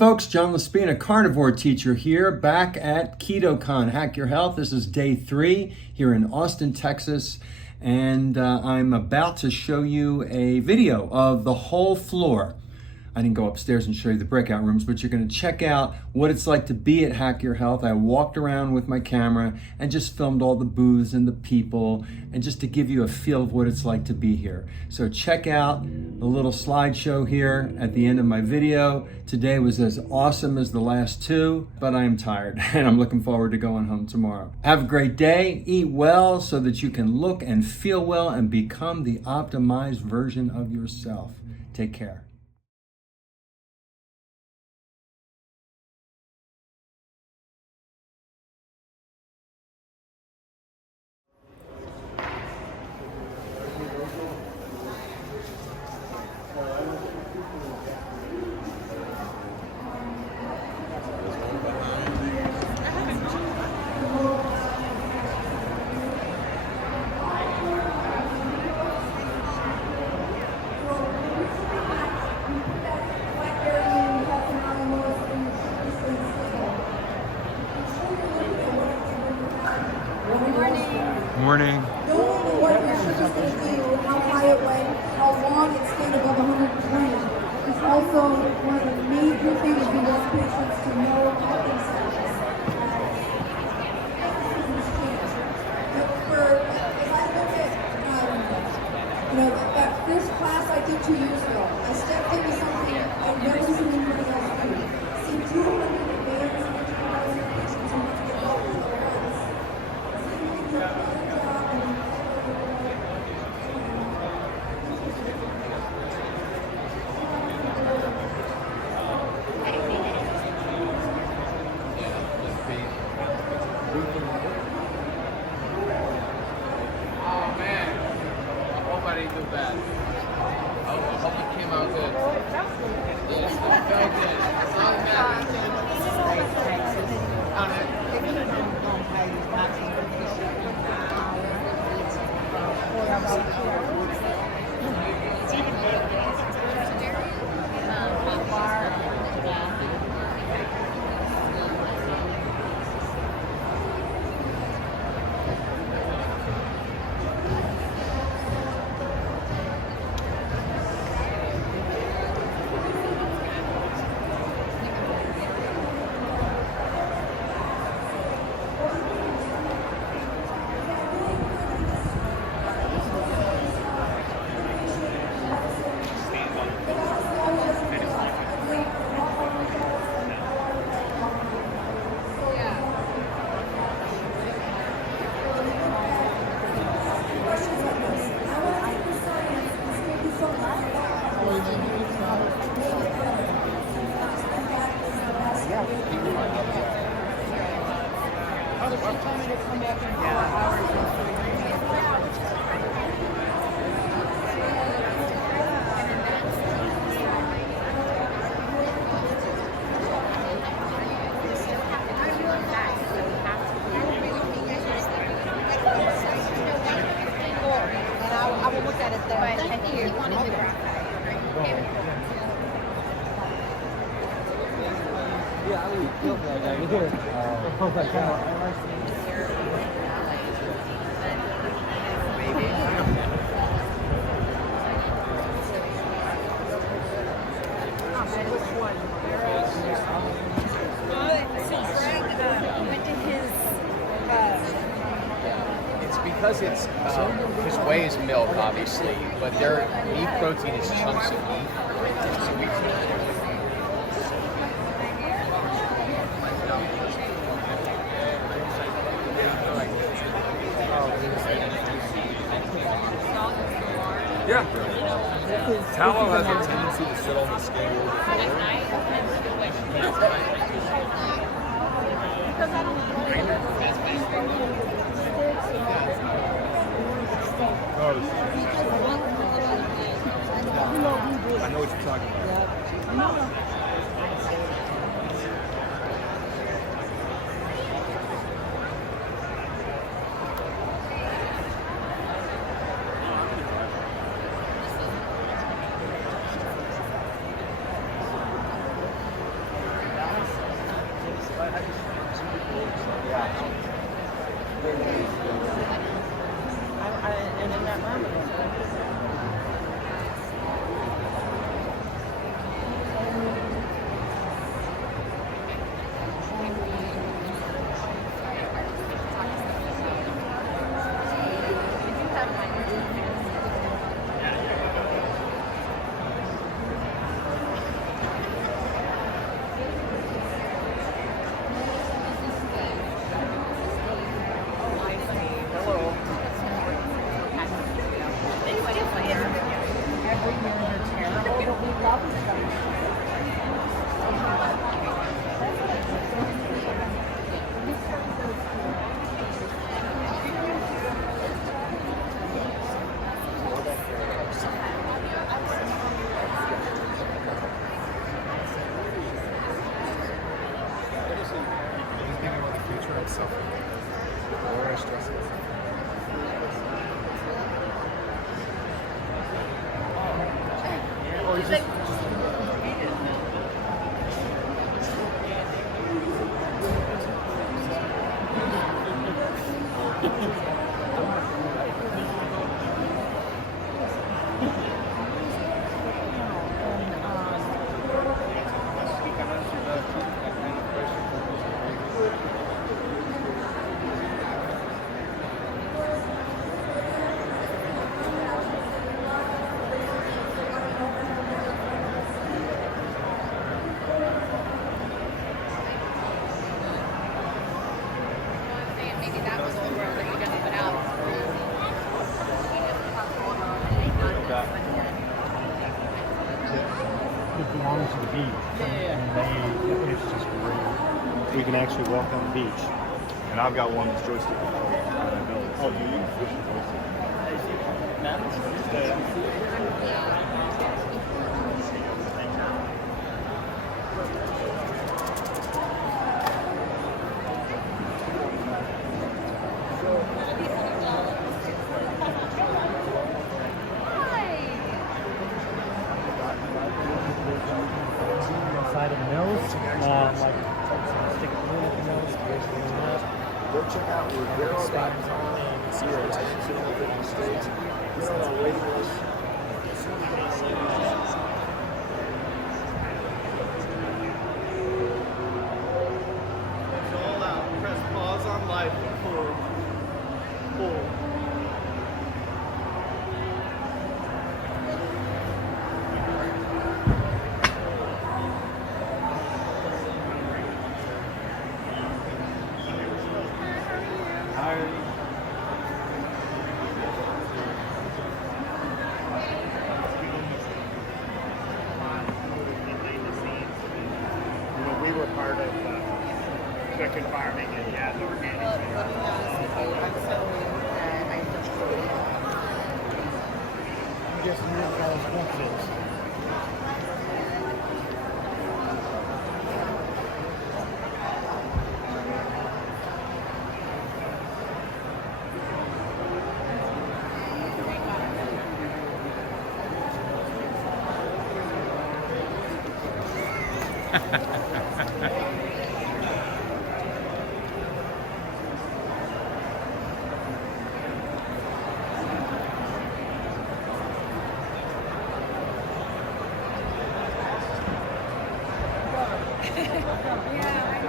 Folks, John Laspina, Carnivore Teacher here, back at KetoCon, Hack Your Health. This is day 3 here in Austin, Texas, and I'm about to show you a video of the whole floor. I didn't go upstairs and show you the breakout rooms, but you're going to check out what it's like to be at Hack Your Health. I walked around with my camera and just filmed all the booths and the people, and just to give you a feel of what it's like to be here. So check out the little slideshow here at the end of my video. Today was as awesome as the last two, but I am tired and I'm looking forward to going home tomorrow. Have a great day, eat well so that you can look and feel well and become the optimized version of yourself. Take care. Morning. What your sugar's going to do, how high it went, how long it stayed above 120 is also one of the major things we want patients to know about themselves. If I look at, that first class I did 2 years ago, I stepped into something I've never seen anybody else do. See 200 advanced metabolic patients who want to get help with their health. Oh man, I hope I didn't do bad. I hope it came out good. Yes, it felt good. That's all It's because it's his whey is milk, obviously, but their meat protein is chunks of meat. So we yeah. Tallow has a tendency to sit on the skin. I know what you're talking about. And in that moment, It belongs to the beach. And it's just great. You can actually walk on the beach. And I've got one that's joystick controlled. Oh, do you? Inside of the nose, like stick a balloon at the nose, here's the balloon up. Go check out Rivero.com and see our licensing in the 50 states. We're on our waiting list. It's all out. Press pause on life. Pull. Pull. We were part of chicken farming and yeah, the organic. Just moved all those boxes. Yeah.